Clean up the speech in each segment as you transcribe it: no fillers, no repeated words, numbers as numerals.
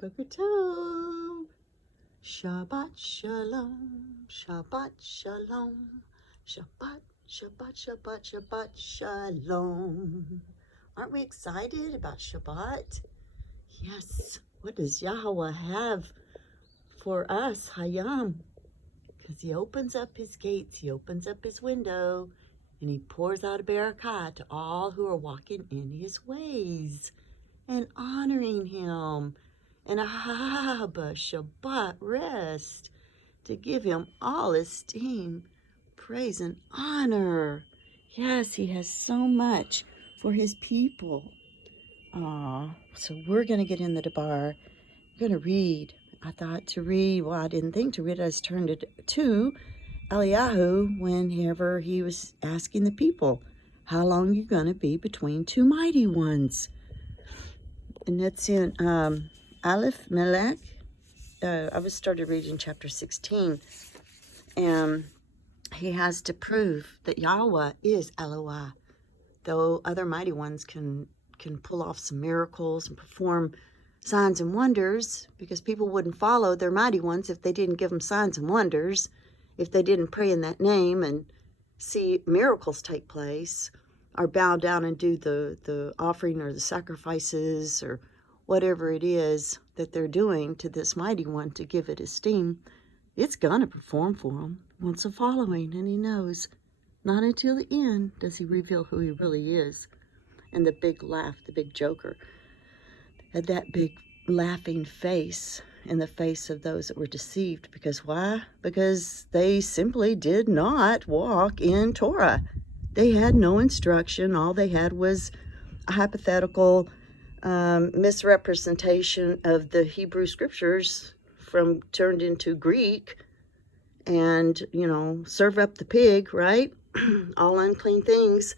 Boker Tov. Shabbat Shalom. Shabbat Shalom. Shabbat, Shabbat, Shabbat, Shabbat Shalom. Aren't we excited about Shabbat? Yes. What does Yahweh have for us, Hayam? Because he opens up his gates, he opens up his window, and he pours out a barakah to all who are walking in his ways and honoring him. And a Shabbat rest to give him all esteem, praise, and honor. Yes, he has so much for his people. So we're going to get in the Debar. We're going to read. I thought to read, well, I didn't think to read. I just turned it to Eliyahu whenever he was asking the people, how long are you going to be between two mighty ones? And that's in Aleph Melech. I was started reading chapter 16. And he has to prove that Yahweh is Eloah. Though other mighty ones can pull off some miracles and perform signs and wonders, because people wouldn't follow their mighty ones if they didn't give them signs and wonders, if they didn't pray in that name and see miracles take place, or bow down and do the offering or the sacrifices or whatever it is that they're doing to this mighty one to give it esteem. It's going to perform for him. Wants a following, and he knows. Not until the end does he reveal who he really is. And the big laugh, the big joker, had that big laughing face in the face of those that were deceived. Because why? Because they simply did not walk in Torah. They had no instruction. All they had was a hypothetical misrepresentation of the Hebrew scriptures turned into Greek, and, serve up the pig, right? All unclean things,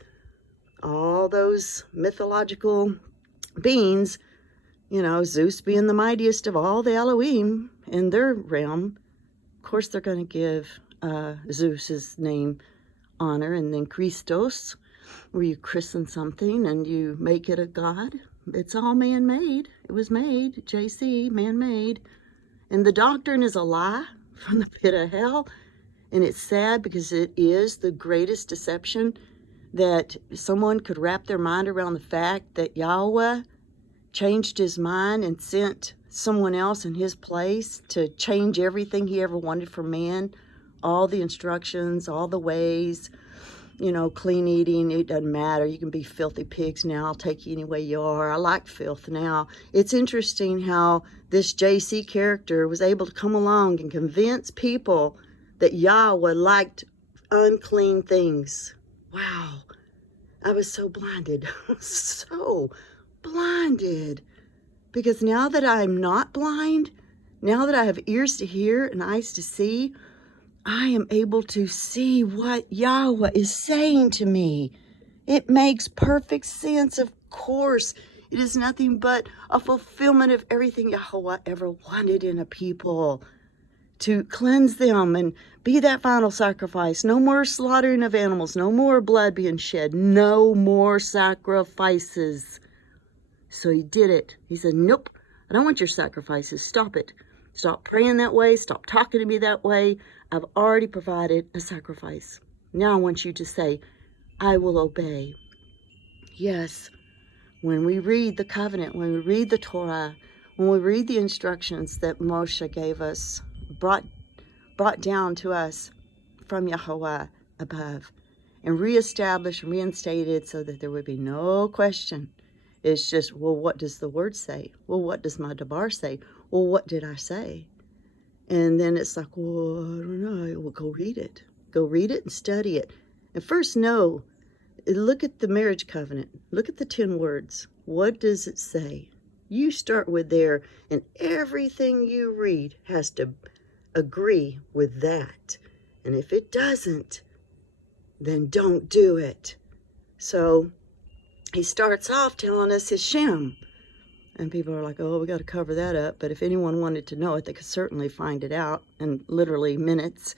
all those mythological beings, Zeus being the mightiest of all the Elohim in their realm. Of course, they're going to give Zeus's name honor. And then Christos, where you christen something and you make it a god. It's all man-made. It was made, JC, man-made. And the doctrine is a lie from the pit of hell. And it's sad because it is the greatest deception that someone could wrap their mind around the fact that Yahweh changed his mind and sent someone else in his place to change everything he ever wanted for man. All the instructions, all the ways, clean eating, it doesn't matter. You can be filthy pigs now. I'll take you any way you are. I like filth now. It's interesting how this JC character was able to come along and convince people that Yahweh liked unclean things. Wow. I was so blinded. So blinded. Because now that I'm not blind, now that I have ears to hear and eyes to see, I am able to see what Yahweh is saying to me. It makes perfect sense, of course. It is nothing but a fulfillment of everything Yahweh ever wanted in a people. To cleanse them and be that final sacrifice. No more slaughtering of animals. No more blood being shed. No more sacrifices. So he did it. He said, nope, I don't want your sacrifices. Stop it. Stop praying that way. Stop talking to me that way. I've already provided a sacrifice. Now I want you to say, I will obey. Yes, when we read the covenant, when we read the Torah, when we read the instructions that Moshe gave us, brought down to us from Yahweh above, and reestablished and reinstated so that there would be no question. It's just, well, what does the word say? Well, what does my Debar say? Well, what did I say? And then it's like, well, I don't know. Well, go read it. Go read it and study it. And first know, look at the marriage covenant. Look at the 10 words. What does it say? You start with there, and everything you read has to agree with that. And if it doesn't, then don't do it. So he starts off telling us his Shem. And people are like, oh, we got to cover that up. But if anyone wanted to know it, they could certainly find it out in literally minutes,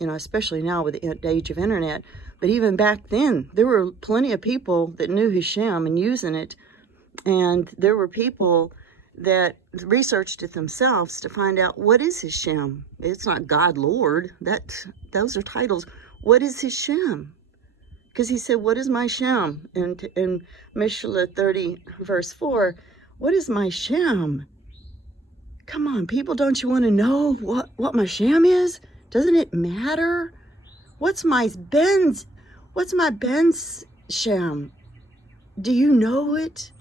especially now with the age of internet. But even back then, there were plenty of people that knew Hashem and using it. And there were people that researched it themselves to find out what is his Shem. It's not God Lord. Those are titles. What is his Shem? Because he said, what is my Shem? And in Mishle 30, verse 4, what is my Shem? Come on, people, don't you want to know what my Shem is? Doesn't it matter? What's my Ben's Shem? Do you know it?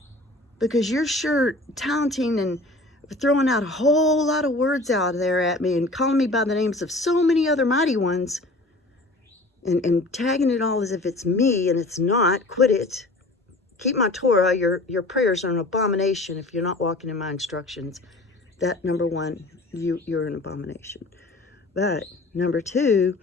Because you're sure taunting and throwing out a whole lot of words out there at me and calling me by the names of so many other mighty ones and tagging it all as if it's me, and it's not. Quit it. Keep my Torah. Your prayers are an abomination if you're not walking in my instructions. That, number one, you're an abomination. But number two,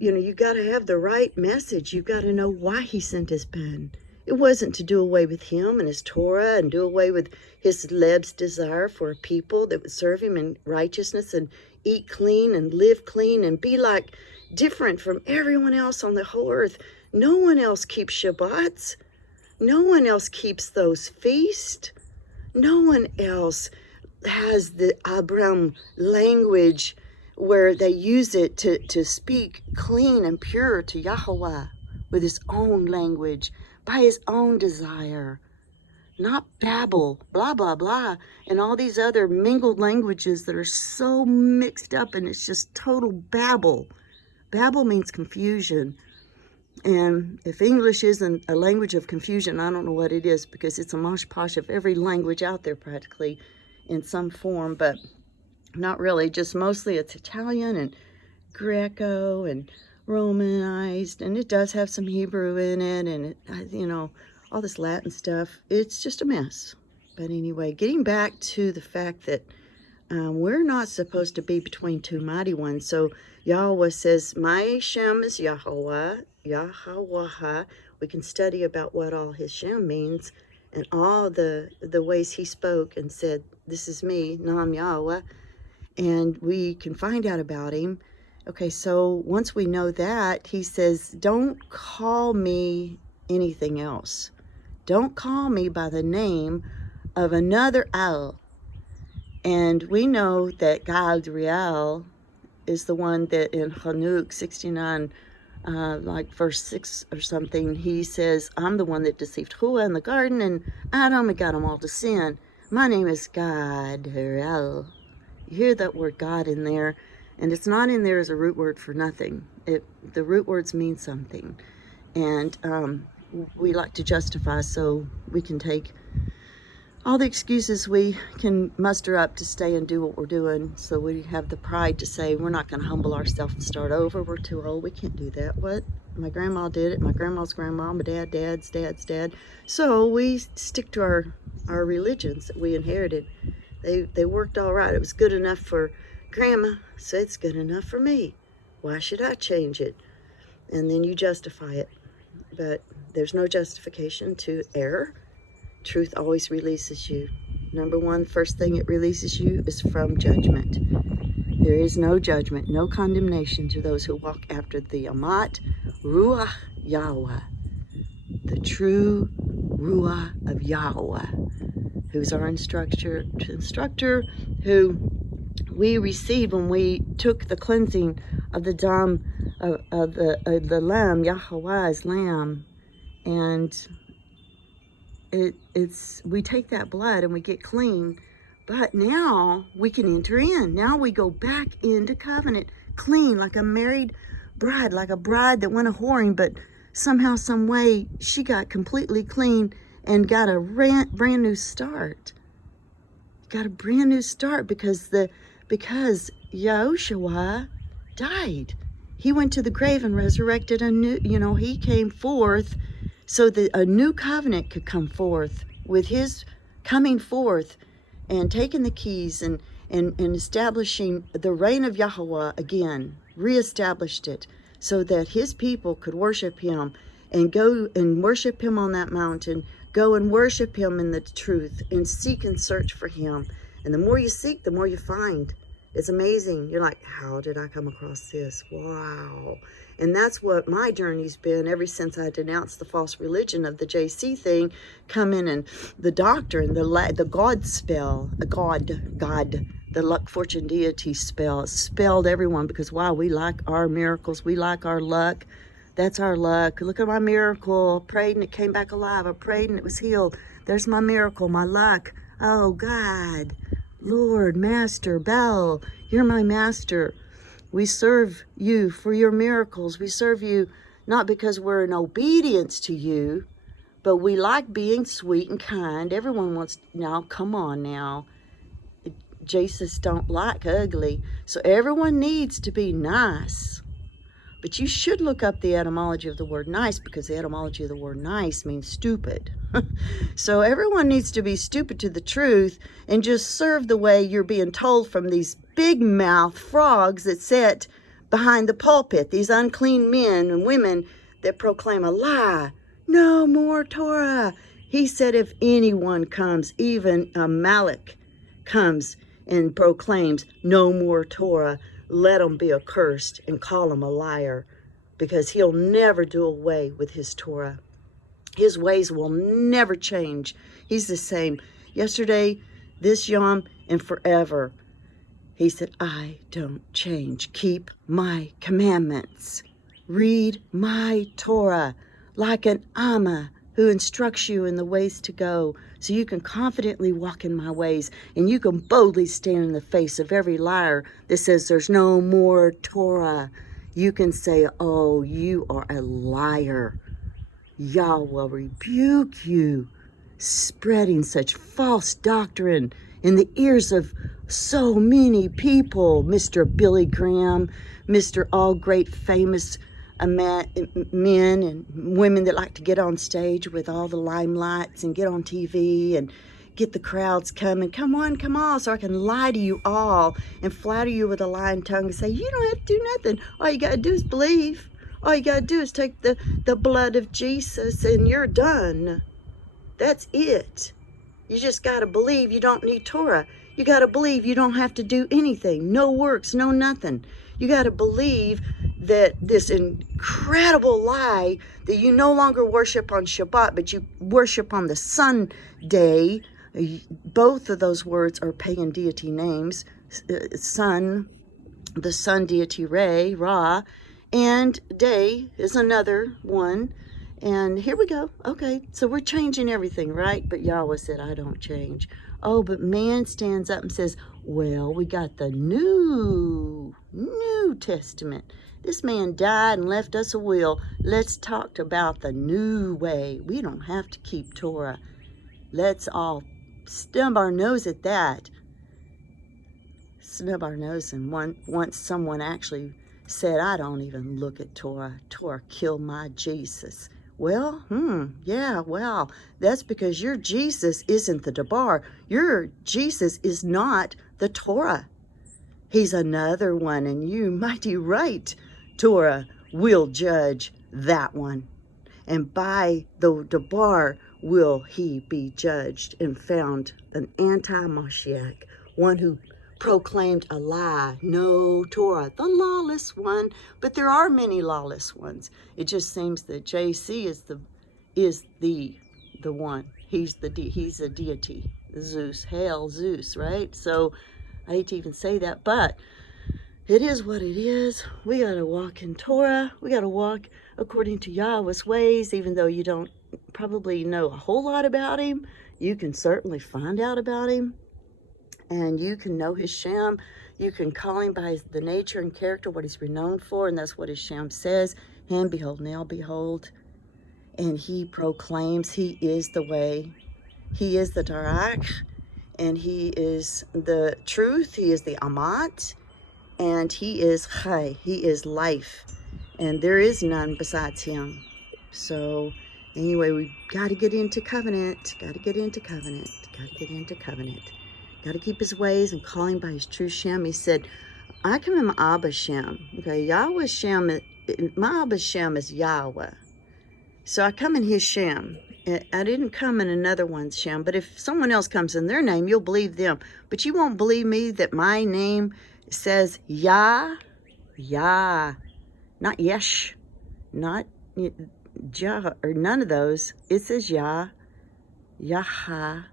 you got to have the right message. You got to know why he sent his pen. It wasn't to do away with him and his Torah and do away with his Leb's desire for a people that would serve him in righteousness and eat clean and live clean and be like different from everyone else on the whole earth. No one else keeps Shabbats. No one else keeps those feasts. No one else has the Abram language where they use it to speak clean and pure to Yahweh with his own language, by his own desire. Not babble, blah, blah, blah, and all these other mingled languages that are so mixed up, and it's just total babble. Babble means confusion. And if English isn't a language of confusion, I don't know what it is, because it's a mosh posh of every language out there practically in some form, but not really. Just mostly it's Italian and Greco and Romanized, and it does have some Hebrew in it, and all this Latin stuff. It's just a mess. But anyway, getting back to the fact that we're not supposed to be between two mighty ones. So Yahweh says, my Shem is Yahweh, Yahweh. We can study about what all his Shem means and all the ways he spoke and said, this is me, Nam Yahweh. And we can find out about him. Okay, so once we know that, he says, don't call me anything else. Don't call me by the name of another Al. And we know that Gadriel is the one that in Chanukh 69, like verse 6 or something, he says, I'm the one that deceived Hua in the garden, and Adam got them all to sin. My name is Gadriel. You hear that word God in there, and it's not in there as a root word for nothing. The root words mean something. And we like to justify so we can take all the excuses we can muster up to stay and do what we're doing. So we have the pride to say we're not going to humble ourselves and start over. We're too old. We can't do that. What? My grandma did it. My grandma's grandma. My dad's dad. So we stick to our religions that we inherited. They worked all right. It was good enough for Grandma, so it's good enough for me. Why should I change it? And then you justify it. But there's no justification to error. Truth always releases you. Number one, first thing it releases you is from judgment. There is no judgment, no condemnation to those who walk after the Amat Ruach Yahweh, the true Ruach of Yahweh, who's our instructor, who we received when we took the cleansing of the dam of the lamb, Yahweh's lamb, and we take that blood and we get clean. But now we can enter in. Now we go back into covenant clean, like a married bride, like a bride that went a whoring, but somehow, some way, she got completely clean and got a brand new start. Got a brand new start because YHWH died. He went to the grave and resurrected a new, he came forth so that a new covenant could come forth with his coming forth and taking the keys and establishing the reign of Yahweh again, reestablished it so that his people could worship him and go and worship him on that mountain, go and worship him in the truth and seek and search for him. And the more you seek, the more you find. It's amazing. You're like, how did I come across this? Wow. And that's what my journey's been ever since I denounced the false religion of the JC thing, coming and the doctrine, the God spell, the luck, fortune, deity spell. It spelled everyone because, wow, we like our miracles. We like our luck. That's our luck. Look at my miracle. I prayed and it came back alive. I prayed and it was healed. There's my miracle, my luck. Oh, God, Lord, Master, Bell, you're my master. We serve you for your miracles. We serve you not because we're in obedience to you, but we like being sweet and kind. Everyone wants, now, come on now. Jesus don't like ugly. So everyone needs to be nice. But you should look up the etymology of the word nice, because the etymology of the word nice means stupid. So everyone needs to be stupid to the truth and just serve the way you're being told from these big mouth frogs that sit behind the pulpit, these unclean men and women that proclaim a lie. No more Torah. He said if anyone comes, even Amalek comes and proclaims no more Torah, let him be accursed and call him a liar, because he'll never do away with his Torah. His ways will never change. He's the same yesterday, this yom, and forever. He said, I don't change. Keep my commandments. Read my Torah like an Amma who instructs you in the ways to go, so you can confidently walk in my ways, and you can boldly stand in the face of every liar that says there's no more Torah. You can say, oh, you are a liar. Yahweh rebuke you, spreading such false doctrine in the ears of so many people, Mr. Billy Graham, Mr. all great famous men and women that like to get on stage with all the limelights and get on TV and get the crowds coming. Come on, so I can lie to you all and flatter you with a lying tongue and say, you don't have to do nothing. All you got to do is believe. All you got to do is take the blood of Jesus and you're done. That's it. You just got to believe you don't need Torah. You got to believe you don't have to do anything. No works, no nothing. You got to believe that this incredible lie that you no longer worship on Shabbat, but you worship on the Sunday. Both of those words are pagan deity names. Sun, the sun deity Ra, and day is another one. And here we go. Okay, so we're changing everything, right? But Yahweh said, I don't change. Oh, but man stands up and says, well, we got the New Testament. This man died and left us a will. Let's talk about the new way. We don't have to keep Torah. Let's all stub our nose at that. Snub our nose. And once someone actually said, I don't even look at Torah. Torah killed my Jesus. Well, yeah, well, that's because your Jesus isn't the Debar. Your Jesus is not the Torah. He's another one, and you mighty right, Torah will judge that one. And by the Debar will he be judged and found an anti-Moshiach, one who proclaimed a lie, no Torah, the lawless one. But there are many lawless ones. It just seems that JC is the one. He's a deity, Zeus, hail Zeus, right? So I hate to even say that, but it is what it is. We got to walk in Torah. We got to walk according to Yahweh's ways, even though you don't probably know a whole lot about him. You can certainly find out about him. And you can know his Shem. You can call him by the nature and character, what he's renowned for, and that's what his Shem says. And behold, now behold. And he proclaims he is the way. He is the Darak, and he is the truth. He is the Amat, and he is Chai. He is life, and there is none besides him. So anyway, we got to get into covenant. Got to get into covenant. Got to get into covenant. Got to keep his ways and call him by his true Shem. He said, I come in my Abba Shem. Okay, Yahweh Shem, my Abba Shem is Yahweh. So I come in his Shem. I didn't come in another one's Shem. But if someone else comes in their name, you'll believe them. But you won't believe me that my name It says Yah, Yah, not Yesh, not Jah, or none of those. It says Yah, Yaha,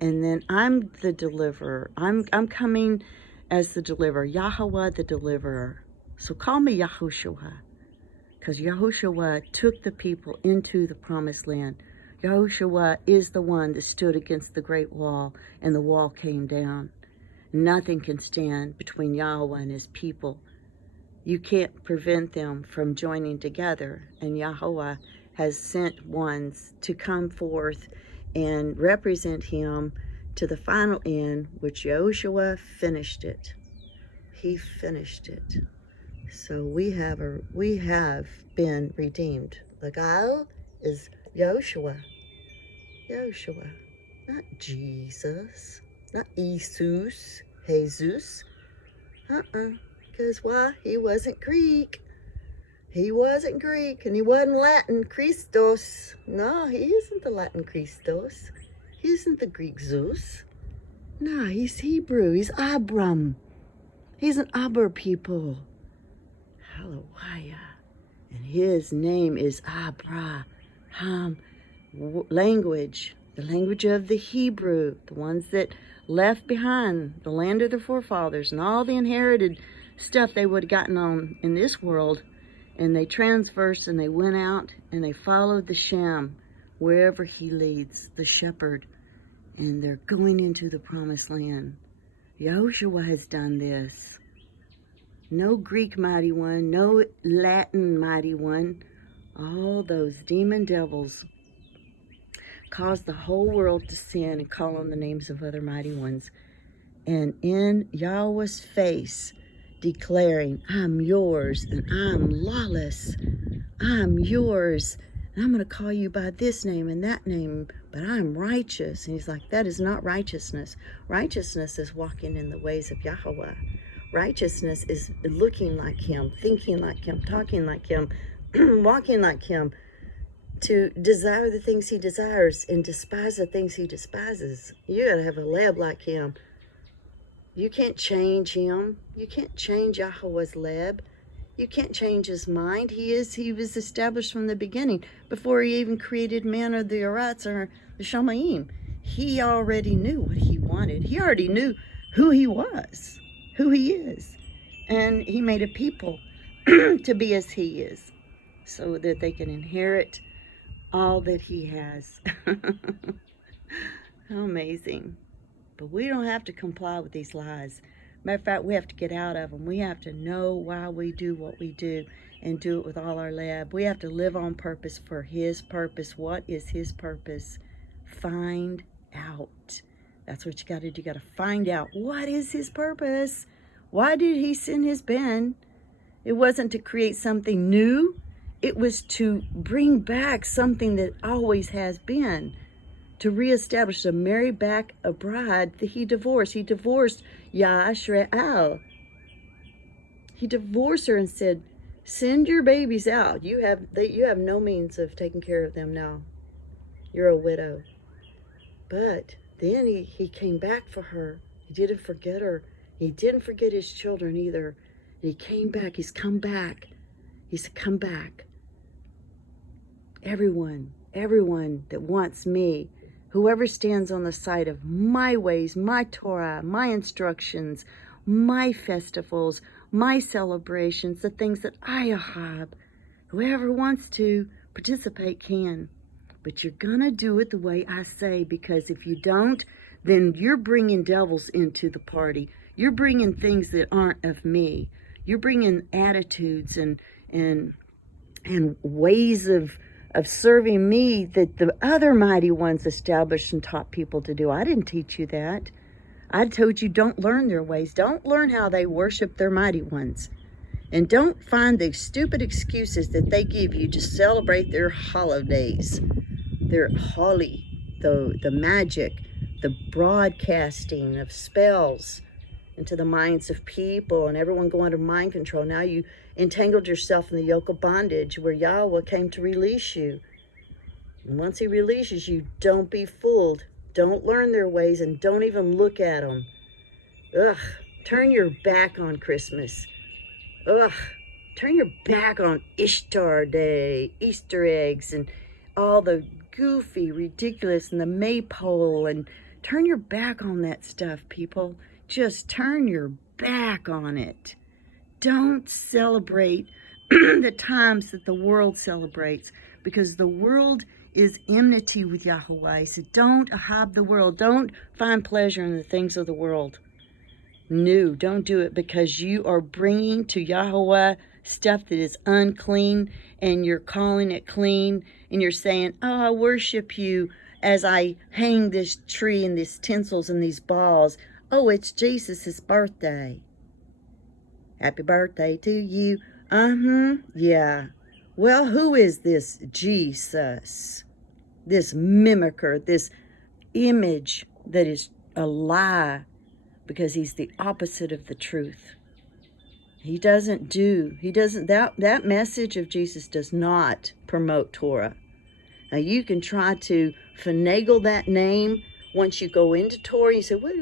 and then I'm the deliverer. I'm coming as the deliverer, Yahweh the deliverer. So call me YHWH, because YHWH took the people into the promised land. YHWH is the one that stood against the great wall, and the wall came down. Nothing can stand between Yahweh and his people. You can't prevent them from joining together, and Yahweh has sent ones to come forth and represent him to the final end, which Yahushua finished it. He finished it. So we have been redeemed. The guile is Yahushua. Yahushua, not Jesus, not Jesus, Jesus. Because why? He wasn't Greek. He wasn't Greek, and he wasn't Latin Christos. No, he isn't the Latin Christos. He isn't the Greek Zeus. No, he's Hebrew. He's Abram. He's an Aber people. Hallelujah. And his name is Abraham. Language, the language of the Hebrew, the ones that left behind the land of their forefathers and all the inherited stuff they would have gotten on in this world, and they transversed and they went out and they followed the Shem wherever he leads, the shepherd, and they're going into the promised land. Yahushua has done this. No Greek mighty one, no Latin mighty one. All those demon devils caused the whole world to sin and call on the names of other mighty ones. And in Yahweh's face, declaring, I'm yours and I'm lawless. I'm yours. And I'm going to call you by this name and that name, but I'm righteous. And he's like, that is not righteousness. Righteousness is walking in the ways of Yahweh. Righteousness is looking like him, thinking like him, talking like him, walking like him, to desire the things he desires and despise the things he despises. You got to have a lab like him. You can't change him. You can't change Yahweh's lab. You can't change his mind. He was established from the beginning, before he even created man or the Arats or the Shamayim. He already knew what he wanted. He already knew who he was, who he is. And he made a people to be as he is, so that they can inherit all that he has. How amazing. But we don't have to comply with these lies. Matter of fact, we have to get out of them. We have to know why we do what we do and do it with all our lab. We have to live on purpose for his purpose. What is his purpose? Find out. That's what you got to do. You got to find out, what is his purpose? Why did he send his Ben? It wasn't to create something new. It was to bring back something that always has been. To reestablish, to marry back a bride that he divorced. He divorced YHWH. He divorced her and said, send your babies out. You have no means of taking care of them now. You're a widow. But then he came back for her. He didn't forget her. He didn't forget his children either. And he came back. He's come back. He said, come back. Everyone that wants me, whoever stands on the side of my ways, my Torah, my instructions, my festivals, my celebrations, the things that I have, whoever wants to participate can. But you're going to do it the way I say, because if you don't, then you're bringing devils into the party. You're bringing things that aren't of me. You're bringing attitudes and ways of serving me that the other mighty ones established and taught people to do. I didn't teach you that. I told you, don't learn their ways. Don't learn how they worship their mighty ones. And don't find the stupid excuses that they give you to celebrate their holidays. Their holly, the magic, the broadcasting of spells into the minds of people, and everyone going under mind control. Now you entangled yourself in the yoke of bondage where Yahweh came to release you. And once he releases you, don't be fooled. Don't learn their ways, and don't even look at them. Ugh, Turn your back on Christmas. Ugh. Turn your back on Ishtar Day, Easter eggs, and all the goofy, ridiculous, and the maypole, and turn your back on that stuff, people. Just turn your back on it. Don't celebrate the times that the world celebrates, because the world is enmity with Yahweh. So don't ahab the world. Don't find pleasure in the things of the world. No, don't do it, because you are bringing to Yahweh stuff that is unclean, and you're calling it clean, and you're saying, oh, I worship you as I hang this tree and these tinsels and these balls. Oh, it's Jesus' birthday. Happy birthday to you. Yeah. Well, who is this Jesus? This mimicker, this image that is a lie, because he's the opposite of the truth. That message of Jesus does not promote Torah. Now, you can try to finagle that name once you go into Torah. You say, wait,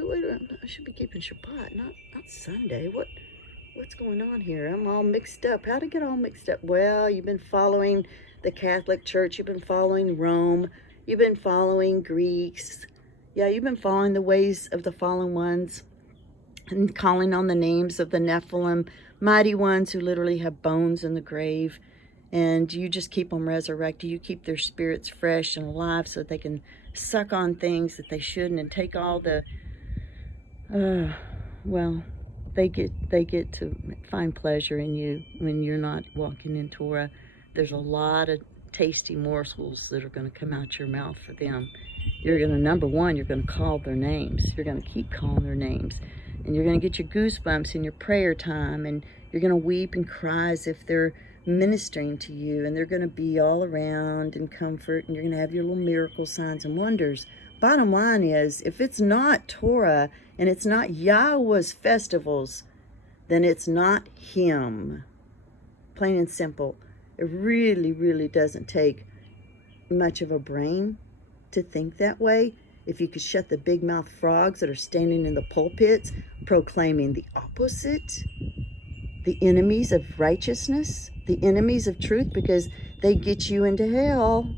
I should be keeping Shabbat, not Sunday. What's going on here? I'm all mixed up. How'd I get all mixed up? Well, you've been following the Catholic Church. You've been following Rome. You've been following Greeks. Yeah, you've been following the ways of the fallen ones, and calling on the names of the Nephilim, mighty ones who literally have bones in the grave. And you just keep them resurrected. You keep their spirits fresh and alive so that they can suck on things that they shouldn't, and take all the, they get to find pleasure in you when you're not walking in Torah. There's a lot of tasty morsels that are going to come out your mouth for them. You're going to, number one, you're going to call their names. You're going to keep calling their names. And you're going to get your goosebumps in your prayer time, and you're going to weep and cry as if they're ministering to you, and they're going to be all around in comfort, and you're going to have your little miracle signs and wonders. Bottom line is, if it's not Torah and it's not Yahweh's festivals, then it's not him. Plain and simple. It really, really doesn't take much of a brain to think that way. If you could shut the big mouth frogs that are standing in the pulpits proclaiming the opposite, the enemies of righteousness, the enemies of truth, because they get you into hell.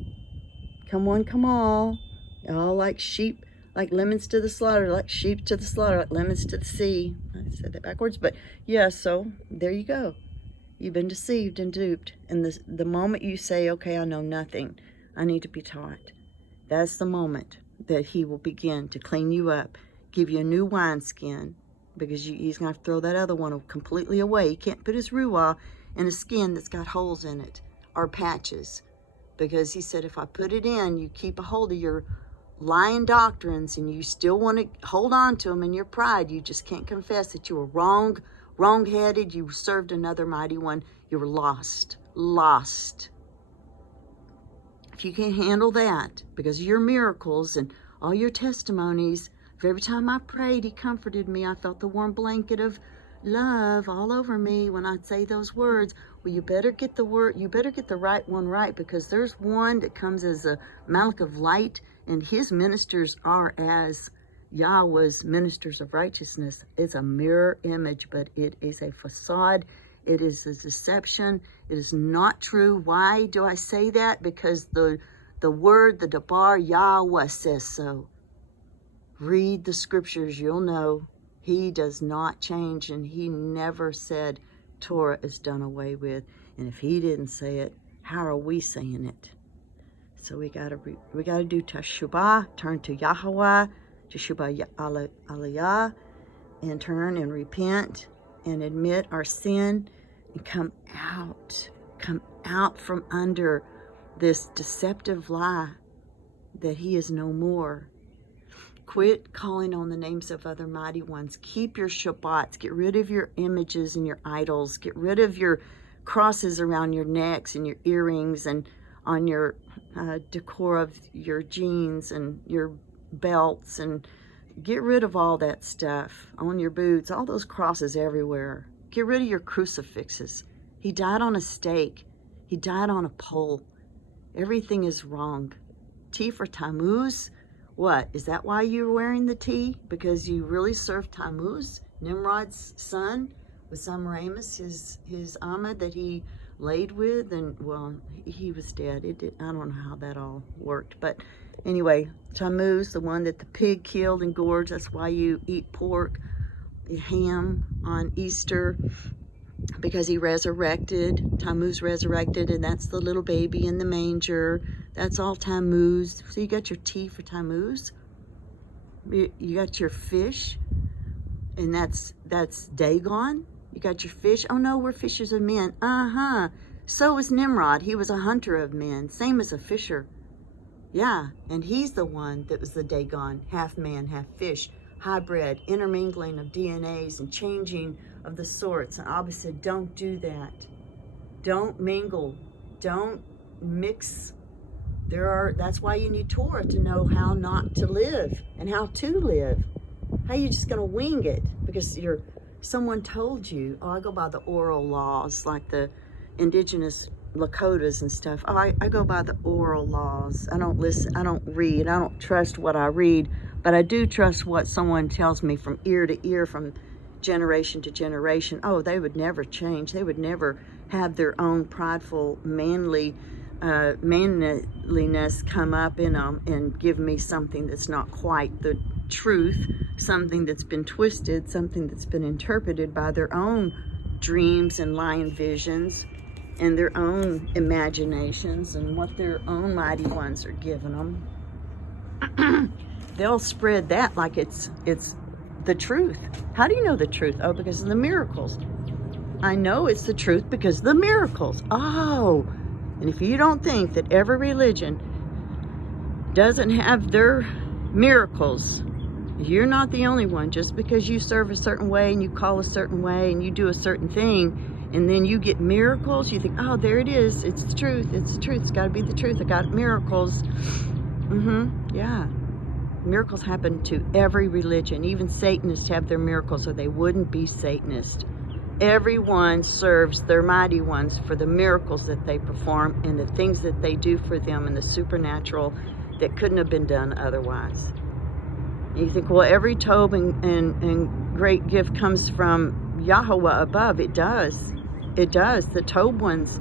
Come one, come all. All like sheep, like lemons to the slaughter, like sheep to the slaughter, like lemons to the sea. I said that backwards, but yeah, so there you go. You've been deceived and duped. And the moment you say, okay, I know nothing, I need to be taught, that's the moment that he will begin to clean you up, give you a new wineskin, because he's going to throw that other one completely away. He can't put his ruah in a skin that's got holes in it or patches, because he said, if I put it in, you keep a hold of your lying doctrines, and you still want to hold on to them in your pride. You just can't confess that you were wrong-headed. You served another mighty one. You were lost. If you can't handle that, because of your miracles and all your testimonies, if every time I prayed, he comforted me, I felt the warm blanket of love all over me when I'd say those words. Well, you better get the right one right, because there's one that comes as a Malach of light, and his ministers are as Yahweh's ministers of righteousness. It's a mirror image, but it is a facade. It is a deception. It is not true. Why do I say that? Because the word, the Dabar, Yahweh says so. Read the scriptures, you'll know. He does not change, and he never said Torah is done away with. And if he didn't say it, how are we saying it? So we gotta do teshubah, turn to Yahweh, teshubah aliyah, and turn and repent and admit our sin, and come out from under this deceptive lie that he is no more. Quit calling on the names of other mighty ones. Keep your Shabbats. Get rid of your images and your idols. Get rid of your crosses around your necks and your earrings and on your decor of your jeans and your belts, and get rid of all that stuff on your boots, all those crosses everywhere. Get rid of your crucifixes. He died on a stake. He died on a pole. Everything is wrong. T for Tammuz? What? Is that why you're wearing the T? Because you really serve Tammuz? Nimrod's son was Semiramis, his Amma that he laid with, and well, he was dead. I don't know how that all worked, but anyway, Tammuz, the one that the pig killed and gorged. That's why you eat pork, ham on Easter, because he resurrected. Tammuz resurrected, and that's the little baby in the manger. That's all Tammuz. So you got your tea for Tammuz. You got your fish, and that's Dagon. You got your fish. Oh no, we're fishers of men. So was Nimrod. He was a hunter of men, same as a fisher. Yeah, and he's the one that was the Dagon, half man, half fish, hybrid, intermingling of DNAs and changing of the sorts. And Abba said, don't do that. Don't mingle. Don't mix. That's why you need Torah, to know how not to live and how to live. How you just gonna wing it because someone told you? Oh, I go by the oral laws, like the indigenous Lakotas and stuff. Oh, I go by the oral laws. I don't listen, I don't read, I don't trust what I read, but I do trust what someone tells me from ear to ear, from generation to generation. Oh, they would never change. They would never have their own prideful, manliness come up in them and give me something that's not quite the truth, something that's been twisted, something that's been interpreted by their own dreams and lying visions and their own imaginations and what their own mighty ones are giving them. They'll spread that like it's the truth. How do you know the truth? Oh, because of the miracles. I know it's the truth because of the miracles. Oh, and if you don't think that every religion doesn't have their miracles, you're not the only one. Just because you serve a certain way and you call a certain way and you do a certain thing, and then you get miracles, you think, oh, there it is. It's the truth. It's the truth. It's got to be the truth. I got miracles. Yeah. Miracles happen to every religion. Even Satanists have their miracles, or they wouldn't be Satanists. Everyone serves their mighty ones for the miracles that they perform and the things that they do for them in the supernatural that couldn't have been done otherwise. And you think, well, every Tob and great gift comes from Yahweh above. It does. It does. The Tob ones.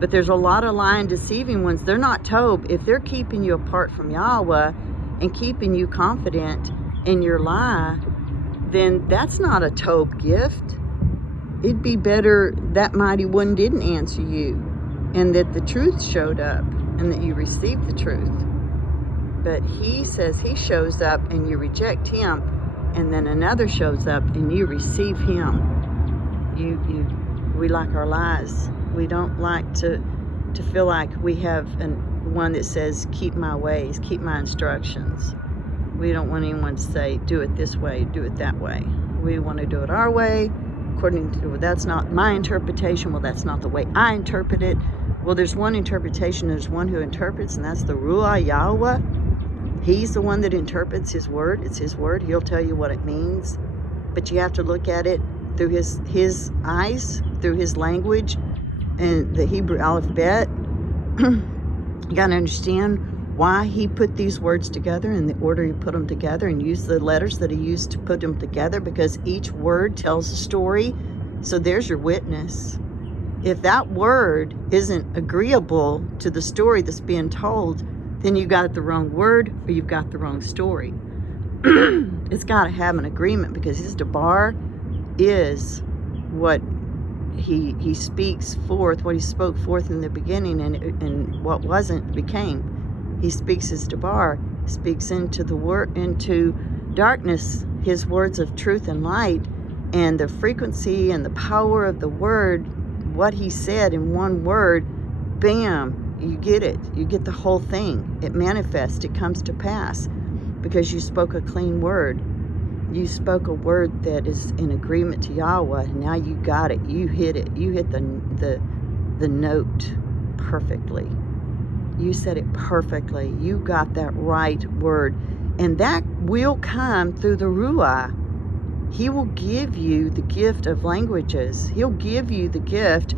But there's a lot of lying, deceiving ones. They're not Tob. If they're keeping you apart from Yahweh and keeping you confident in your lie, then that's not a Tob gift. It'd be better that mighty one didn't answer you and that the truth showed up and that you received the truth. But he says he shows up and you reject him, and then another shows up and you receive him. We like our lies. We don't like to feel like we have one that says, keep my ways, keep my instructions. We don't want anyone to say, do it this way, do it that way. We want to do it our way, according to, that's not my interpretation. Well, that's not the way I interpret it. Well, there's one interpretation, there's one who interprets, and that's the Ruah Yahweh. He's the one that interprets his word. It's his word. He'll tell you what it means. But you have to look at it through his eyes, through his language, and the Hebrew alphabet. You got to understand why he put these words together in the order he put them together, and use the letters that he used to put them together, because each word tells a story. So there's your witness. If that word isn't agreeable to the story that's being told, then you got the wrong word or you've got the wrong story. It's got to have an agreement, because his debar is what he speaks forth, what he spoke forth in the beginning, and what wasn't became. He speaks his debar, speaks into darkness, his words of truth and light, and the frequency and the power of the word, what he said in one word, bam, you get it. You get the whole thing. It manifests. It comes to pass because you spoke a clean word. You spoke a word that is in agreement to Yahweh. Now you got it. You hit it. You hit the note perfectly. You said it perfectly. You got that right word. And that will come through the Ruah. He will give you the gift of languages. He'll give you the gift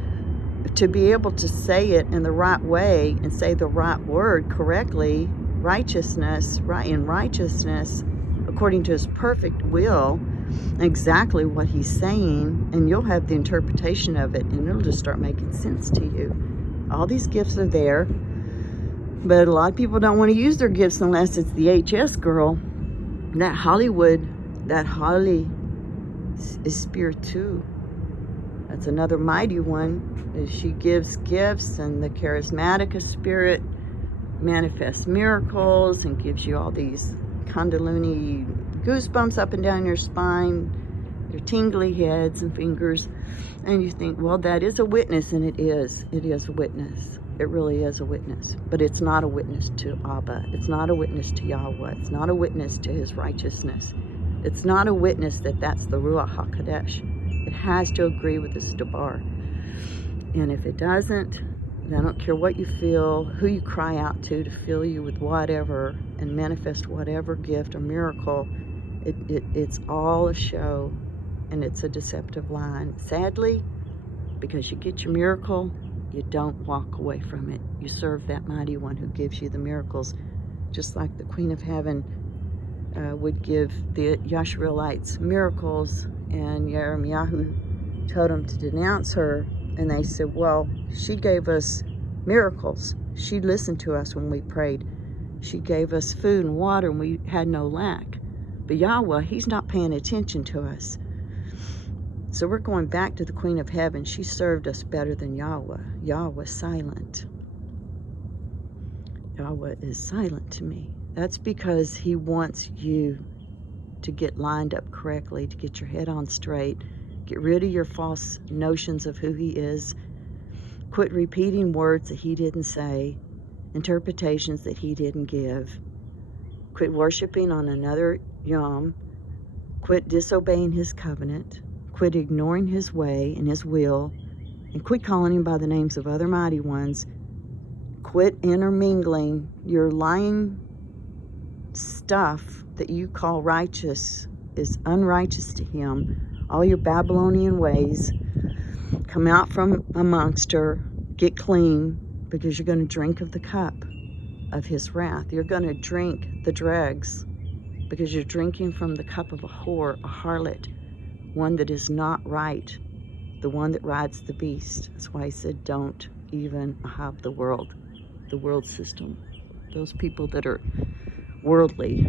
to be able to say it in the right way and say the right word correctly, righteousness, right in righteousness, according to his perfect will, exactly what he's saying, and you'll have the interpretation of it, and it'll just start making sense to you. All these gifts are there, but a lot of people don't want to use their gifts unless it's the HS girl. That Holly is spirit too. That's another mighty one. She gives gifts, and the charismatic spirit manifests miracles and gives you all these kundalini goosebumps up and down your spine, your tingly heads and fingers, and you think, well, that is a witness, and it is a witness. It really is a witness, but it's not a witness to Abba. It's not a witness to Yahweh. It's not a witness to his righteousness. It's not a witness that that's the Ruach HaKodesh. It has to agree with the Stabar. And if it doesn't, I don't care what you feel, who you cry out to fill you with whatever and manifest whatever gift or miracle, it's all a show, and it's a deceptive line. Sadly, because you get your miracle, you don't walk away from it. You serve that mighty one who gives you the miracles, just like the Queen of Heaven would give the Yashreelites miracles, and Yirmiyahu told them to denounce her. And they said, well, she gave us miracles. She listened to us when we prayed. She gave us food and water, and we had no lack. But Yahweh, he's not paying attention to us. So we're going back to the Queen of Heaven. She served us better than Yahweh. Yahweh's silent. Yahweh is silent to me. That's because he wants you to get lined up correctly, to get your head on straight. Get rid of your false notions of who he is. Quit repeating words that he didn't say, interpretations that he didn't give. Quit worshiping on another Yom. Quit disobeying his covenant. Quit ignoring his way and his will. And quit calling him by the names of other mighty ones. Quit intermingling your lying stuff that you call righteous is unrighteous to him. All your Babylonian ways, come out from amongst her, get clean, because you're going to drink of the cup of his wrath. You're going to drink the dregs, because you're drinking from the cup of a whore, a harlot, one that is not right, the one that rides the beast. That's why he said, don't even have the world system. Those people that are worldly,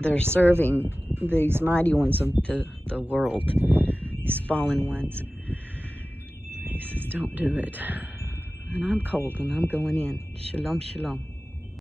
they're serving these mighty ones of the world, these fallen ones. He says, don't do it. And I'm cold, and I'm going in. Shalom, shalom.